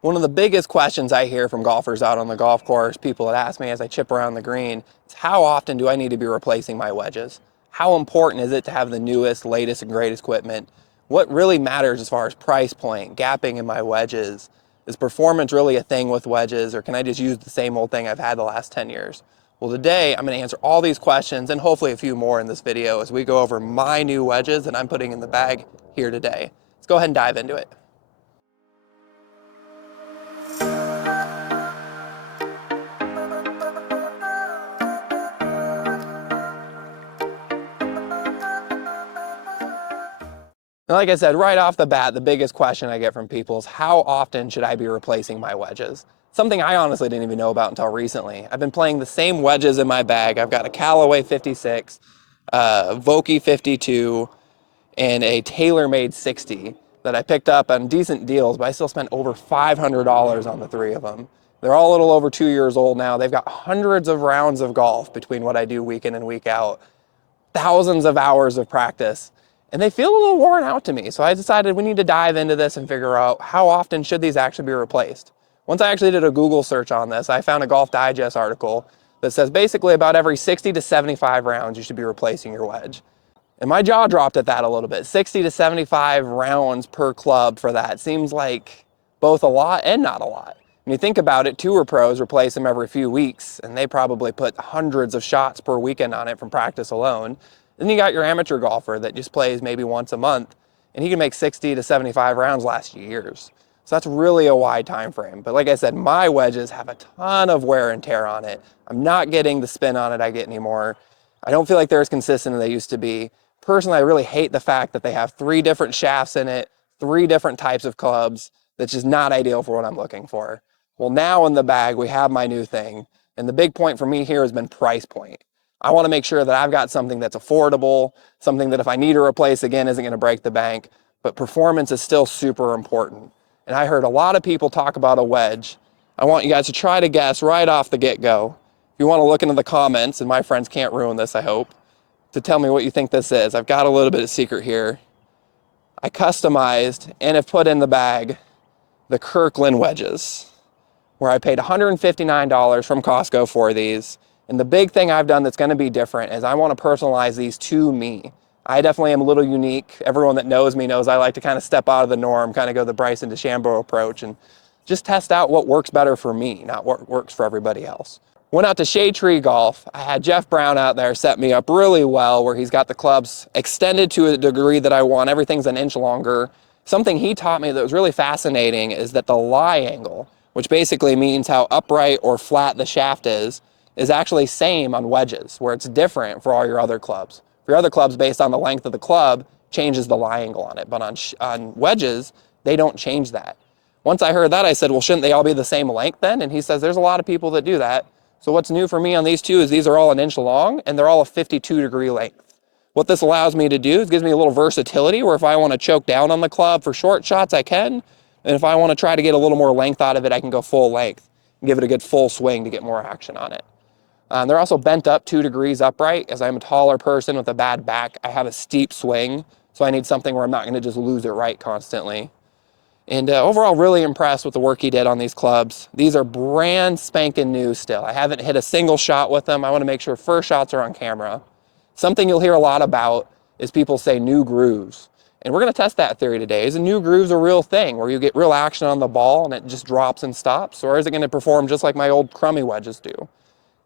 One of the biggest questions I hear from golfers out on the golf course, people that ask me as I chip around the green, is how often do I need to be replacing my wedges? How important is it to have the newest, latest, and greatest equipment? What really matters as far as price point, gapping in my wedges? Is performance really a thing with wedges, or can I just use the same old thing I've had the last 10 years? Well, today I'm going to answer all these questions and hopefully a few more in this video as we go over my new wedges that I'm putting in the bag here today. Let's go ahead and dive into it. And like I said, right off the bat, the biggest question I get from people is how often should I be replacing my wedges? Something I honestly didn't even know about until recently. I've been playing the same wedges in my bag. I've got a Callaway 56, Vokey 52, and a TaylorMade 60 that I picked up on decent deals, but I still spent over $500 on the three of them. They're all a little over 2 years old now. They've got hundreds of rounds of golf between what I do week in and week out, thousands of hours of practice, and they feel a little worn out to me. So I decided we need to dive into this and figure out how often should these actually be replaced. Once I actually did a Google search on this, I found a Golf Digest article that says basically about every 60 to 75 rounds you should be replacing your wedge. And my jaw dropped at that a little bit. 60 to 75 rounds per club for that seems like both a lot and not a lot. When you think about it, tour pros replace them every few weeks, and they probably put hundreds of shots per weekend on it from practice alone. Then you got your amateur golfer that just plays maybe once a month, and he can make 60 to 75 rounds last years. So that's really a wide time frame. But like I said, my wedges have a ton of wear and tear on it. I'm not getting the spin on it I get anymore. I don't feel like they're as consistent as they used to be. Personally, I really hate the fact that they have 3 different shafts in it, 3 different types of clubs. That's just not ideal for what I'm looking for. Well, now in the bag, we have my new thing. And the big point for me here has been price point. I want to make sure that I've got something that's affordable, something that if I need to replace again isn't going to break the bank, but performance is still super important. And I heard a lot of people talk about a wedge. I want you guys to try to guess right off the get-go. If you want to look into the comments, and my friends can't ruin this, I hope, to tell me what you think this is. I've got a little bit of secret here. I customized and have put in the bag the Kirkland wedges, where I paid $159 from Costco for these. And the big thing I've done that's going to be different is I want to personalize these to me. I definitely am a little unique. Everyone that knows me knows I like to kind of step out of the norm, kind of go the Bryson DeChambeau approach and just test out what works better for me, not what works for everybody else. Went out to Shade Tree Golf. I had Jeff Brown out there set me up really well, where he's got the clubs extended to a degree that I want. Everything's an inch longer. Something he taught me that was really fascinating is that the lie angle, which basically means how upright or flat the shaft is actually same on wedges, where it's different for all your other clubs. For your other clubs, based on the length of the club, changes the lie angle on it. But on wedges, they don't change that. Once I heard that, I said, well, shouldn't they all be the same length then? And he says, there's a lot of people that do that. So what's new for me on these two is these are all an inch long, and they're all a 52-degree length. What this allows me to do is gives me a little versatility, where if I want to choke down on the club for short shots, I can. And if I want to try to get a little more length out of it, I can go full length and give it a good full swing to get more action on it. They're also bent up 2 degrees upright. As I'm a taller person with a bad back, I have a steep swing, so I need something where I'm not going to just lose it right constantly. And overall, really impressed with the work he did on these clubs. These are brand spanking new still. I haven't hit a single shot with them. I want to make sure first shots are on camera. Something you'll hear a lot about is people say new grooves. And we're going to test that theory today. Is a new grooves a real thing, where you get real action on the ball and it just drops and stops? Or is it going to perform just like my old crummy wedges do?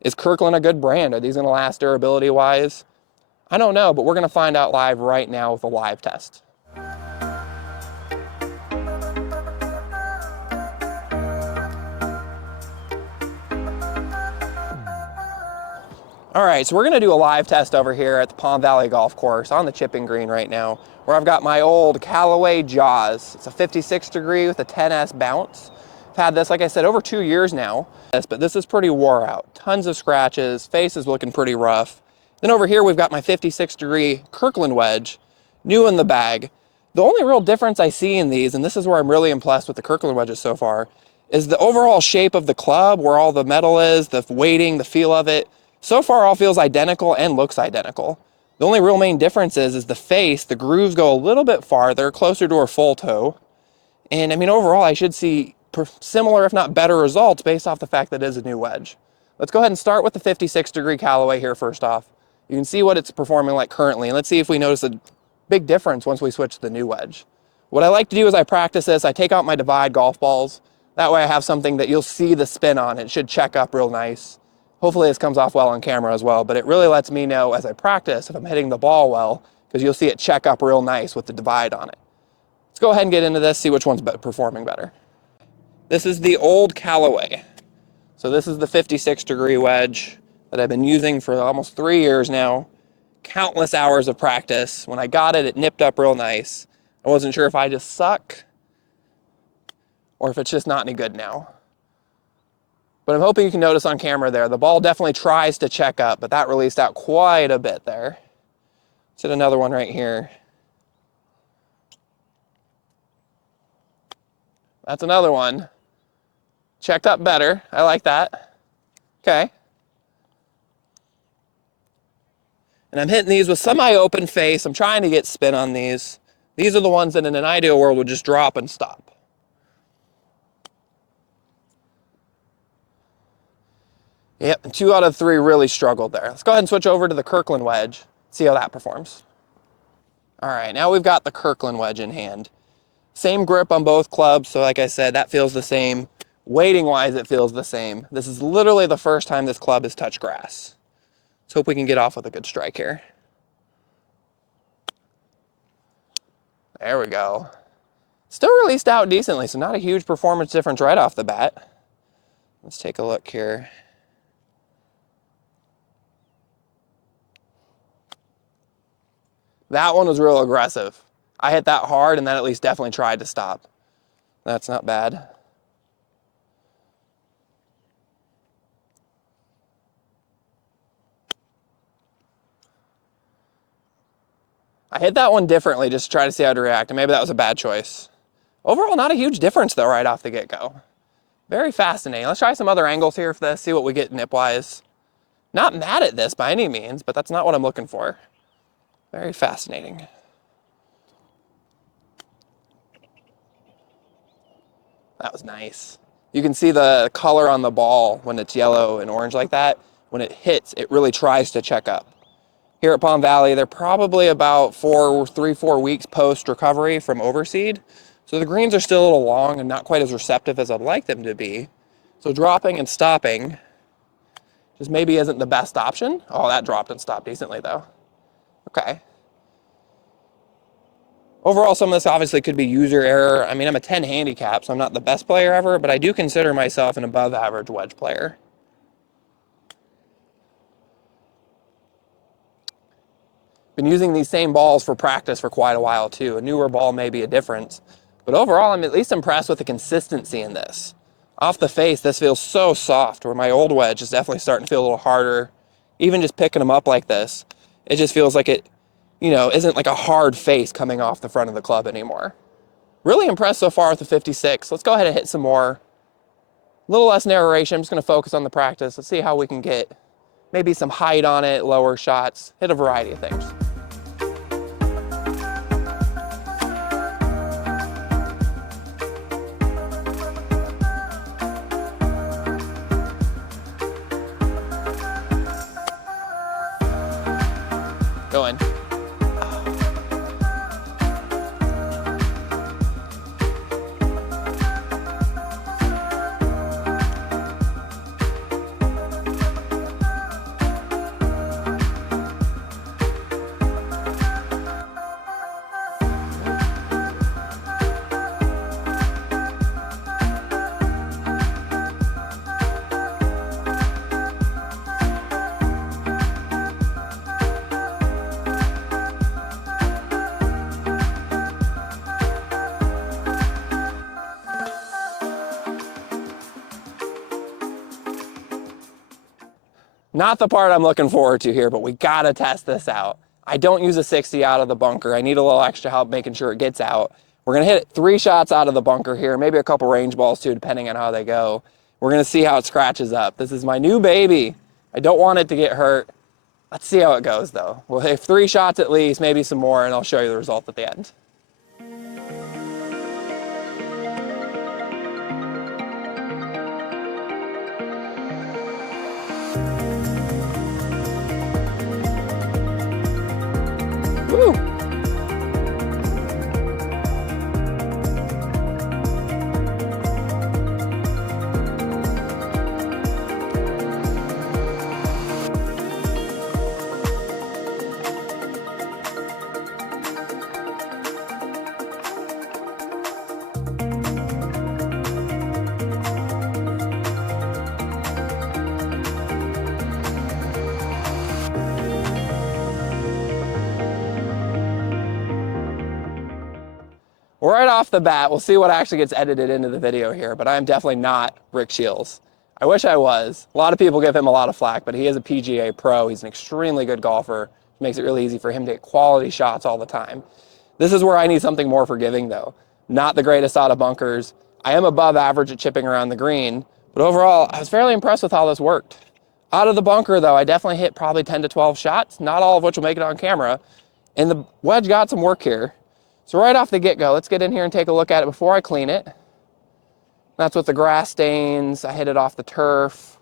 Is Kirkland a good brand? Are these going to last durability-wise? I don't know, but we're going to find out live right now with a live test. All right, so we're going to do a live test over here at the Palm Valley Golf Course on the chipping green right now, where I've got my old Callaway Jaws. It's a 56 degree with a 10S bounce. I've had this, like I said, over 2 years now, but this is pretty wore out. Tons of scratches, face is looking pretty rough. Then over here, we've got my 56 degree Kirkland wedge, new in the bag. The only real difference I see in these, and this is where I'm really impressed with the Kirkland wedges so far, is the overall shape of the club, where all the metal is, the weighting, the feel of it. So far, all feels identical and looks identical. The only real main difference is the face, the grooves go a little bit farther, closer to a full toe. And I mean, overall, I should see similar, if not better results based off the fact that it is a new wedge. Let's go ahead and start with the 56-degree Callaway here first off. You can see what it's performing like currently, and let's see if we notice a big difference once we switch to the new wedge. What I like to do is I practice this, I take out my Divide golf balls. That way I have something that you'll see the spin on. It should check up real nice. Hopefully this comes off well on camera as well, but it really lets me know as I practice if I'm hitting the ball well, because you'll see it check up real nice with the Divide on it. Let's go ahead and get into this, see which one's performing better. This is the old Callaway. So this is the 56-degree wedge that I've been using for almost 3 years now. Countless hours of practice. When I got it, it nipped up real nice. I wasn't sure if I just suck or if it's just not any good now. But I'm hoping you can notice on camera there, the ball definitely tries to check up, but that released out quite a bit there. Let's hit another one right here. That's another one. Checked up better. I like that. Okay. And I'm hitting these with semi-open face. I'm trying to get spin on these. These are the ones that in an ideal world would just drop and stop. Yep, and 2 out of 3 really struggled there. Let's go ahead and switch over to the Kirkland wedge, see how that performs. All right, now we've got the Kirkland wedge in hand. Same grip on both clubs, so like I said, that feels the same. Weighting-wise, it feels the same. This is literally the first time this club has touched grass. Let's hope we can get off with a good strike here. There we go. Still released out decently, so not a huge performance difference right off the bat. Let's take a look here. That one was real aggressive. I hit that hard and then at least definitely tried to stop. That's not bad. I hit that one differently just to try to see how it react, and maybe that was a bad choice. Overall, not a huge difference though right off the get-go. Very fascinating. Let's try some other angles here for this, see what we get nip-wise. Not mad at this by any means, but that's not what I'm looking for. Very fascinating. That was nice. You can see the color on the ball when it's yellow and orange like that. When it hits, it really tries to check up. Here at Palm Valley, they're probably about 3-4 weeks post-recovery from overseed. So the greens are still a little long and not quite as receptive as I'd like them to be. So dropping and stopping just maybe isn't the best option. Oh, that dropped and stopped decently though. Okay. Overall, some of this obviously could be user error. I mean, I'm a 10 handicap, so I'm not the best player ever, but I do consider myself an above average wedge player. Been using these same balls for practice for quite a while too. A newer ball may be a difference, but overall, I'm at least impressed with the consistency in this. Off the face, this feels so soft, where my old wedge is definitely starting to feel a little harder. Even just picking them up like this, it just feels like it, isn't like a hard face coming off the front of the club anymore. Really impressed so far with the 56. Let's go ahead and hit some more. A little less narration. I'm just going to focus on the practice. Let's see how we can get maybe some height on it, lower shots, hit a variety of things. Go in. Not the part I'm looking forward to here, but we gotta test this out. I don't use a 60 out of the bunker. I need a little extra help making sure it gets out. We're gonna hit 3 shots out of the bunker here, maybe a couple range balls too, depending on how they go. We're gonna see how it scratches up. This is my new baby. I don't want it to get hurt. Let's see how it goes though. We'll hit 3 shots at least, maybe some more, and I'll show you the result at the end. Well, right off the bat, we'll see what actually gets edited into the video here, but I'm definitely not Rick Shields. I wish I was. A lot of people give him a lot of flack, but he is a PGA pro. He's an extremely good golfer. It makes it really easy for him to get quality shots all the time. This is where I need something more forgiving, though. Not the greatest out of bunkers. I am above average at chipping around the green, but overall, I was fairly impressed with how this worked. Out of the bunker, though, I definitely hit probably 10 to 12 shots, not all of which will make it on camera, and the wedge got some work here. So right off the get-go, let's get in here and take a look at it before I clean it. That's with the grass stains. I hit it off the turf.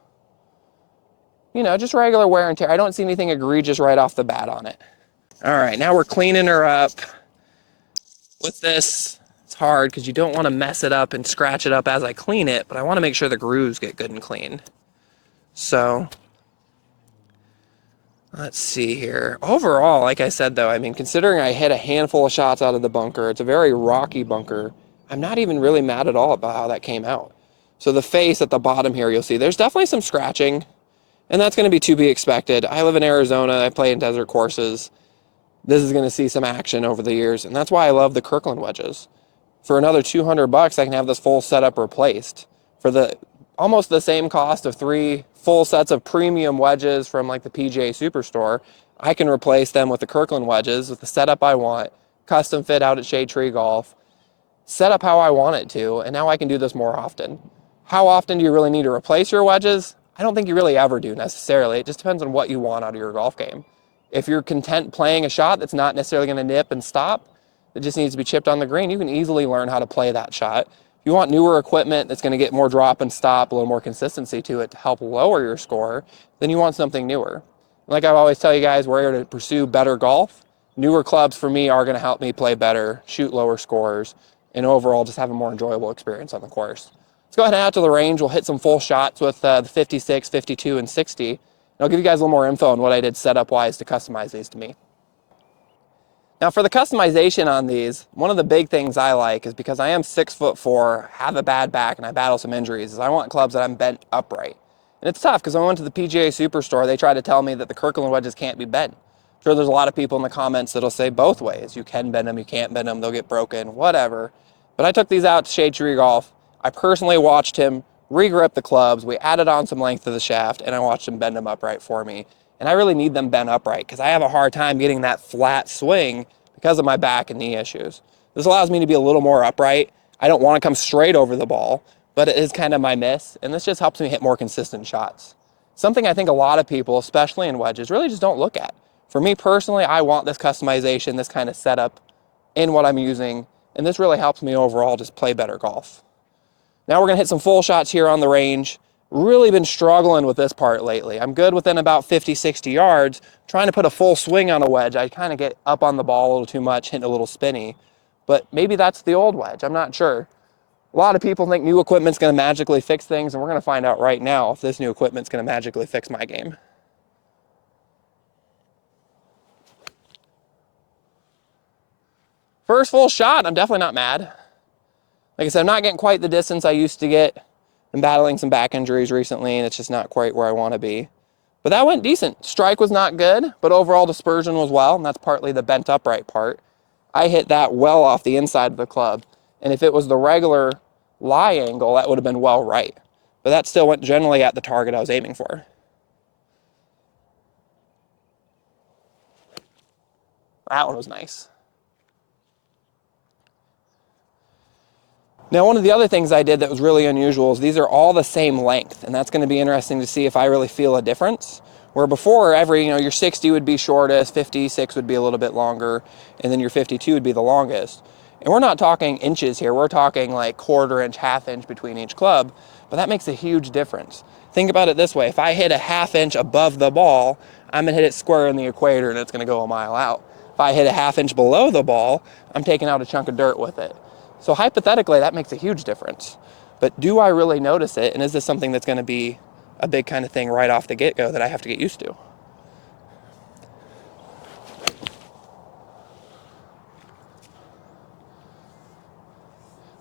You know, just regular wear and tear. I don't see anything egregious right off the bat on it. All right, now we're cleaning her up. With this, it's hard because you don't want to mess it up and scratch it up as I clean it, but I want to make sure the grooves get good and clean. So let's see here. Overall, like I said, though, I mean, considering I hit a handful of shots out of the bunker, it's a very rocky bunker. I'm not even really mad at all about how that came out. So the face at the bottom here, you'll see there's definitely some scratching, and that's going to be expected. I live in Arizona. I play in desert courses. This is going to see some action over the years, and that's why I love the Kirkland wedges. For another $200, I can have this full setup replaced. For almost the same cost of 3 full sets of premium wedges from like the PGA Superstore, I can replace them with the Kirkland wedges with the setup I want, custom fit out at Shade Tree Golf, set up how I want it to, and now I can do this more often. How often do you really need to replace your wedges? I don't think you really ever do necessarily. It just depends on what you want out of your golf game. If you're content playing a shot that's not necessarily going to nip and stop, that just needs to be chipped on the green, you can easily learn how to play that shot. If you want newer equipment that's going to get more drop and stop, a little more consistency to it to help lower your score, then you want something newer. Like I always tell you guys, we're here to pursue better golf. Newer clubs for me are going to help me play better, shoot lower scores, and overall just have a more enjoyable experience on the course. Let's go ahead and out to the range. We'll hit some full shots with the 56, 52, and 60. And I'll give you guys a little more info on what I did setup-wise to customize these to me. Now for the customization on these, one of the big things I like is because I am 6'4", have a bad back, and I battle some injuries, is I want clubs that I'm bent upright. And it's tough because when I went to the PGA Superstore, they tried to tell me that the Kirkland wedges can't be bent. I'm sure there's a lot of people in the comments that'll say both ways. You can bend them, you can't bend them, they'll get broken, whatever. But I took these out to Shade Tree Golf. I personally watched him re-grip the clubs. We added on some length to the shaft, and I watched him bend them upright for me. And I really need them bent upright because I have a hard time getting that flat swing because of my back and knee issues. This allows me to be a little more upright. I don't want to come straight over the ball, but it is kind of my miss, and this just helps me hit more consistent shots. Something I think a lot of people, especially in wedges, really just don't look at. For me personally, I want this customization, this kind of setup in what I'm using, and this really helps me overall just play better golf. Now we're going to hit some full shots here on the range. Really been struggling with this part lately. I'm good within about 50, 60 yards. Trying to put a full swing on a wedge, I kind of get up on the ball a little too much, hitting a little spinny. But maybe that's the old wedge, I'm not sure. A lot of people think new equipment's going to magically fix things, and we're going to find out right now if this new equipment's going to magically fix my game. First full shot, I'm definitely not mad. Like I said, I'm not getting quite the distance I used to get. I'm battling some back injuries recently, and it's just not quite where I want to be. But that went decent. Strike was not good, but overall dispersion was well, and that's partly the bent upright part. I hit that well off the inside of the club, and if it was the regular lie angle, that would have been well right. But that still went generally at the target I was aiming for. That one was nice. Now, one of the other things I did that was really unusual is these are all the same length, and that's going to be interesting to see if I really feel a difference. Where before, your 60 would be shortest, 56 would be a little bit longer, and then your 52 would be the longest. And we're not talking inches here, we're talking like quarter inch, half inch between each club, but that makes a huge difference. Think about it this way, if I hit a half inch above the ball, I'm going to hit it square in the equator and it's going to go a mile out. If I hit a half inch below the ball, I'm taking out a chunk of dirt with it. So hypothetically, that makes a huge difference. But do I really notice it? And is this something that's going to be a big kind of thing right off the get-go that I have to get used to?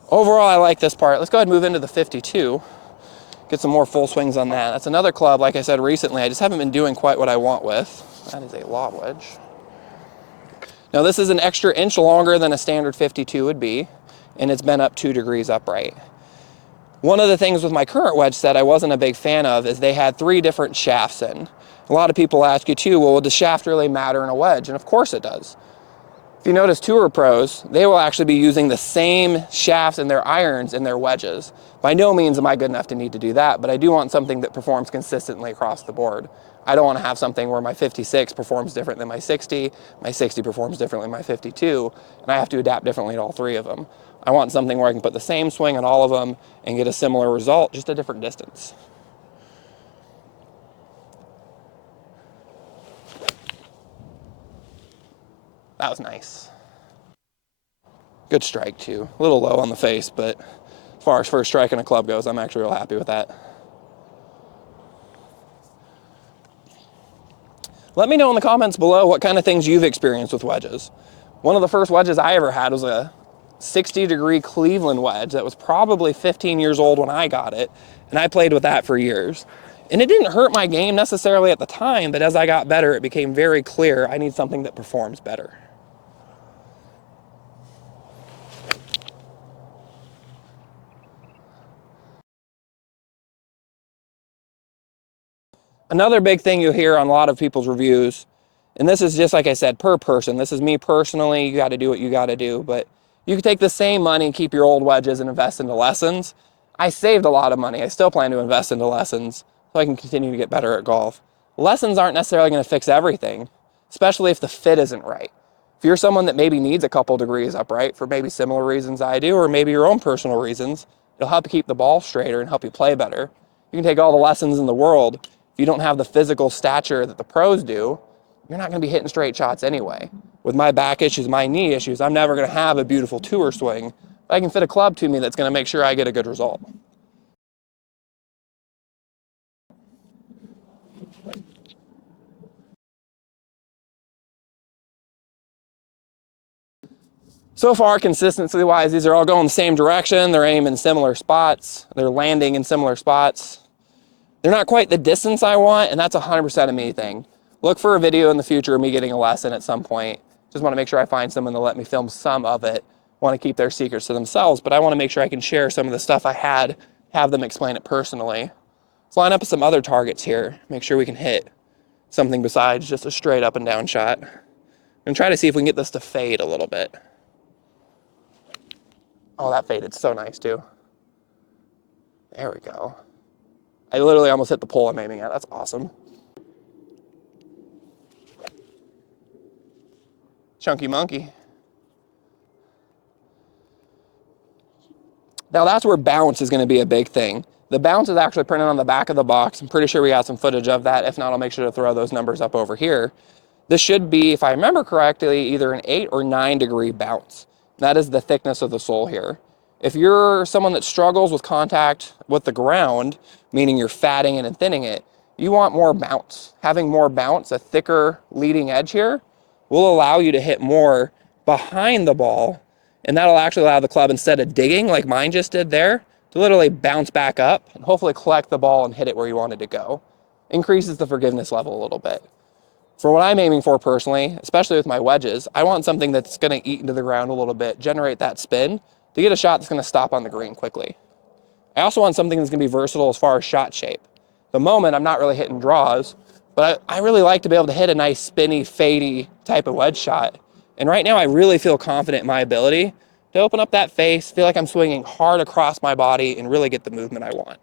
Overall, I like this part. Let's go ahead and move into the 52. Get some more full swings on that. That's another club, like I said recently, I just haven't been doing quite what I want with. That is a lob wedge. Now this is an extra inch longer than a standard 52 would be. and it's been up 2 degrees upright. One of the things with my current wedge set I wasn't a big fan of is they had 3 different shafts in. A lot of people ask you too, well, does shaft really matter in a wedge? And of course it does. If you notice tour pros, they will actually be using the same shafts in their irons in their wedges. By no means am I good enough to need to do that, but I do want something that performs consistently across the board. I don't want to have something where my 56 performs different than my 60 performs differently than my 52, and I have to adapt differently to all 3 of them. I want something where I can put the same swing on all of them and get a similar result, just a different distance. That was nice. Good strike too. A little low on the face, but as far as first strike in a club goes, I'm actually real happy with that. Let me know in the comments below what kind of things you've experienced with wedges. One of the first wedges I ever had was a 60-degree Cleveland wedge that was probably 15 years old when I got it, and I played with that for years. And it didn't hurt my game necessarily at the time, but as I got better, it became very clear I need something that performs better. Another big thing you'll hear on a lot of people's reviews, and this is just like I said, per person. This is me personally. You got to do what you got to do, but you can take the same money and keep your old wedges and invest into lessons. I saved a lot of money. I still plan to invest into lessons so I can continue to get better at golf. Lessons aren't necessarily going to fix everything, especially if the fit isn't right. If you're someone that maybe needs a couple degrees upright for maybe similar reasons I do, or maybe your own personal reasons, it'll help you keep the ball straighter and help you play better. You can take all the lessons in the world. If you don't have the physical stature that the pros do, you're not going to be hitting straight shots anyway. With my back issues, my knee issues, I'm never going to have a beautiful tour swing. But I can fit a club to me that's going to make sure I get a good result. So far, consistency-wise, these are all going the same direction. They're aiming in similar spots. They're landing in similar spots. They're not quite the distance I want, and that's 100% a me thing. Look for a video in the future of me getting a lesson at some point. Just want to make sure I find someone to let me film some of it. Want to keep their secrets to themselves, but I want to make sure I can share some of the stuff I had, have them explain it personally. Let's line up some other targets here. Make sure we can hit something besides just a straight up and down shot. And try to see if we can get this to fade a little bit. Oh, that faded so nice too. There we go. I literally almost hit the pole I'm aiming at. That's awesome. Chunky monkey. Now that's where bounce is going to be a big thing. The bounce is actually printed on the back of the box. I'm pretty sure we got some footage of that. If not, I'll make sure to throw those numbers up over here. This should be, if I remember correctly, either an 8 or 9 degree bounce. That is the thickness of the sole here. If you're someone that struggles with contact with the ground, meaning you're fatting it and thinning it, you want more bounce. Having more bounce, a thicker leading edge here, will allow you to hit more behind the ball, and that'll actually allow the club, instead of digging like mine just did there, to literally bounce back up and hopefully collect the ball and hit it where you want it to go. Increases the forgiveness level a little bit. For what I'm aiming for personally, especially with my wedges, I want something that's going to eat into the ground a little bit, generate that spin, to get a shot that's going to stop on the green quickly. I also want something that's going to be versatile as far as shot shape. At the moment, I'm not really hitting draws, but I really like to be able to hit a nice spinny, fadey type of wedge shot. And right now, I really feel confident in my ability to open up that face, feel like I'm swinging hard across my body, and really get the movement I want.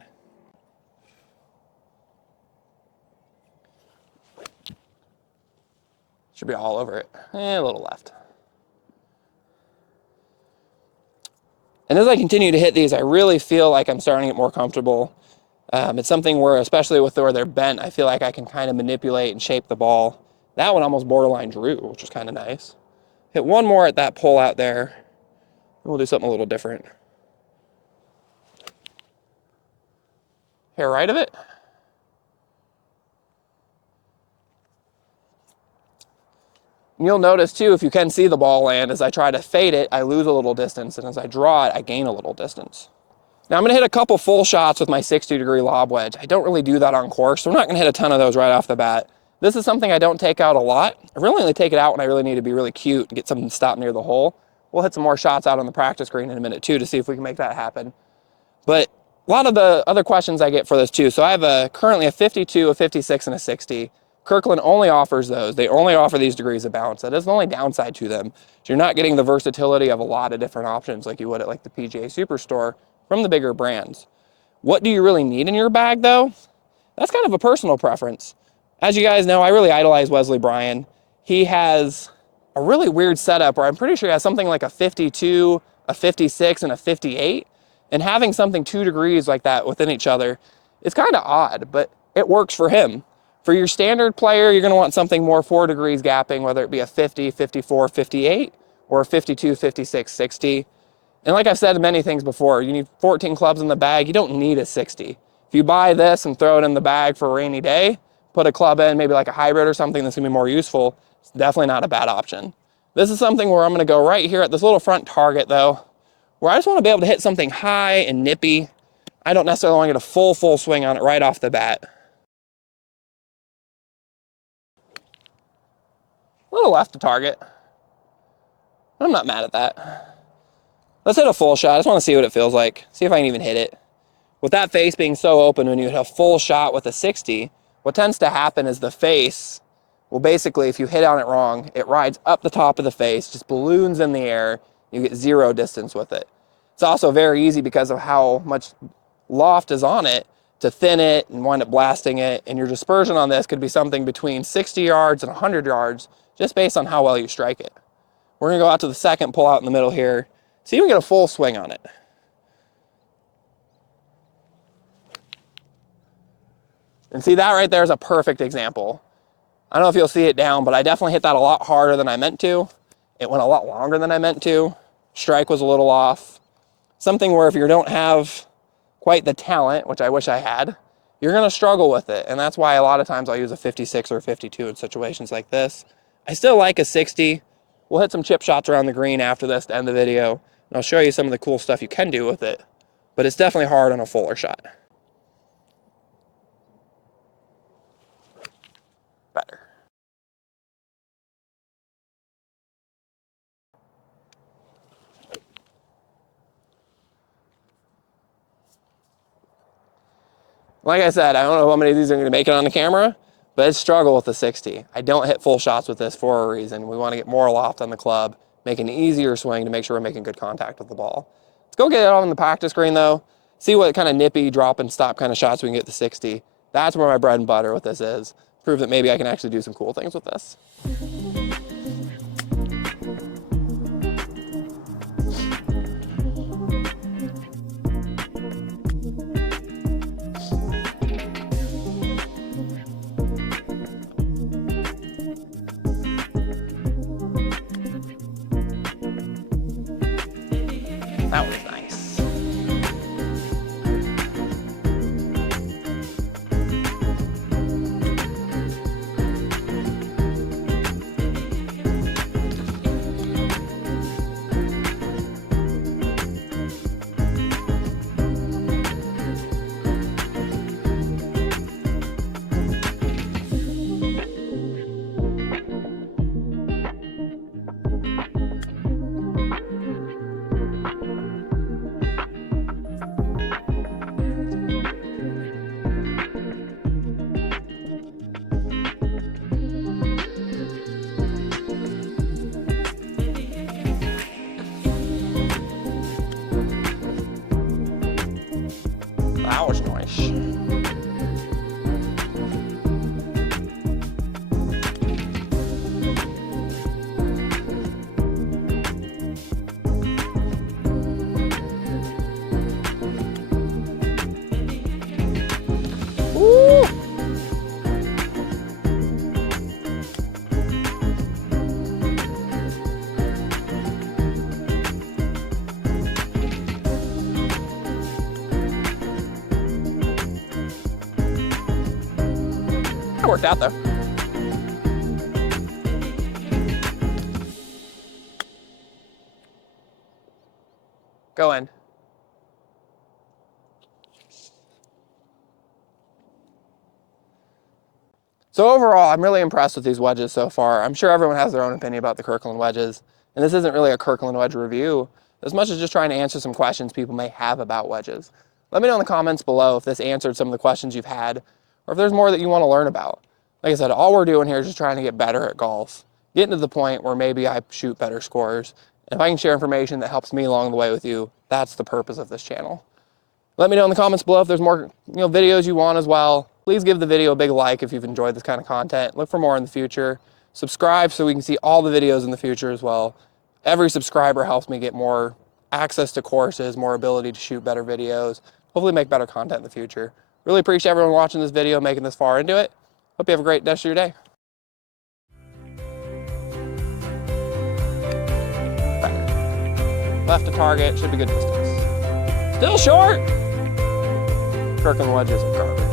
Should be all over it. A little left. And as I continue to hit these, I really feel like I'm starting to get more comfortable. It's something where, especially with where they're bent, I feel like I can kind of manipulate and shape the ball. That one almost borderline drew, which was kind of nice. Hit one more at that pull out there, and we'll do something a little different. Hair right of it. And you'll notice too, if you can see the ball land, as I try to fade it, I lose a little distance, and as I draw it, I gain a little distance. Now I'm going to hit a couple full shots with my 60-degree lob wedge. I don't really do that on course, so I'm not going to hit a ton of those right off the bat. This is something I don't take out a lot. I really only take it out when I really need to be really cute and get something to stop near the hole. We'll hit some more shots out on the practice green in a minute too to see if we can make that happen. But a lot of the other questions I get for this too. So I have currently a 52, a 56, and a 60. Kirkland only offers those. They only offer these degrees of balance. That is the only downside to them. So you're not getting the versatility of a lot of different options like you would at like the PGA Superstore from the bigger brands. What do you really need in your bag though? That's kind of a personal preference. As you guys know, I really idolize Wesley Bryan. He has a really weird setup where I'm pretty sure he has something like a 52, a 56, and a 58. And having something 2 degrees like that within each other is kind of odd, but it works for him. For your standard player, you're going to want something more 4 degrees gapping, whether it be a 50, 54, 58, or a 52, 56, 60. And like I've said many things before, you need 14 clubs in the bag. You don't need a 60. If you buy this and throw it in the bag for a rainy day, put a club in, maybe like a hybrid or something that's going to be more useful, it's definitely not a bad option. This is something where I'm going to go right here at this little front target, though, where I just want to be able to hit something high and nippy. I don't necessarily want to get a full swing on it right off the bat. A little left to target. I'm not mad at that. Let's hit a full shot. I just want to see what it feels like. See if I can even hit it. With that face being so open, when you hit a full shot with a 60, what tends to happen is the face will basically, if you hit on it wrong, it rides up the top of the face, just balloons in the air. You get 0 distance with it. It's also very easy because of how much loft is on it to thin it and wind up blasting it. And your dispersion on this could be something between 60 yards and 100 yards, just based on how well you strike it. We're going to go out to the second, pull out in the middle here. See if we can get a full swing on it. And see, that right there is a perfect example. I don't know if you'll see it down, but I definitely hit that a lot harder than I meant to. It went a lot longer than I meant to. Strike was a little off. Something where if you don't have quite the talent, which I wish I had, you're going to struggle with it. And that's why a lot of times I'll use a 56 or a 52 in situations like this. I still like a 60. We'll hit some chip shots around the green after this to end the video. And I'll show you some of the cool stuff you can do with it. But it's definitely hard on a fuller shot. Better. Like I said, I don't know how many of these are going to make it on the camera, but it's struggle with the 60. I don't hit full shots with this for a reason. We want to get more loft on the club, make an easier swing to make sure we're making good contact with the ball. Let's go get it on the practice green though. See what kind of nippy drop and stop kind of shots we can get the 60. That's where my bread and butter with this is. Prove that maybe I can actually do some cool things with this. That was nice. That was nice. That worked out though. Go in. So overall, I'm really impressed with these wedges so far. I'm sure everyone has their own opinion about the Kirkland wedges. And this isn't really a Kirkland wedge review, as much as just trying to answer some questions people may have about wedges. Let me know in the comments below if this answered some of the questions you've had, or if there's more that you want to learn about. Like I said, all we're doing here is just trying to get better at golf, getting to the point where maybe I shoot better scores. And if I can share information that helps me along the way with you, that's the purpose of this channel. Let me know in the comments below if there's more videos you want as well. Please give the video a big like if you've enjoyed this kind of content. Look for more in the future. Subscribe so we can see all the videos in the future as well. Every subscriber helps me get more access to courses, more ability to shoot better videos, hopefully make better content in the future. Really appreciate everyone watching this video, making this far into it. Hope you have a great rest of your day. Left to target, should be good distance. Still short. Kirkland wedges are garbage.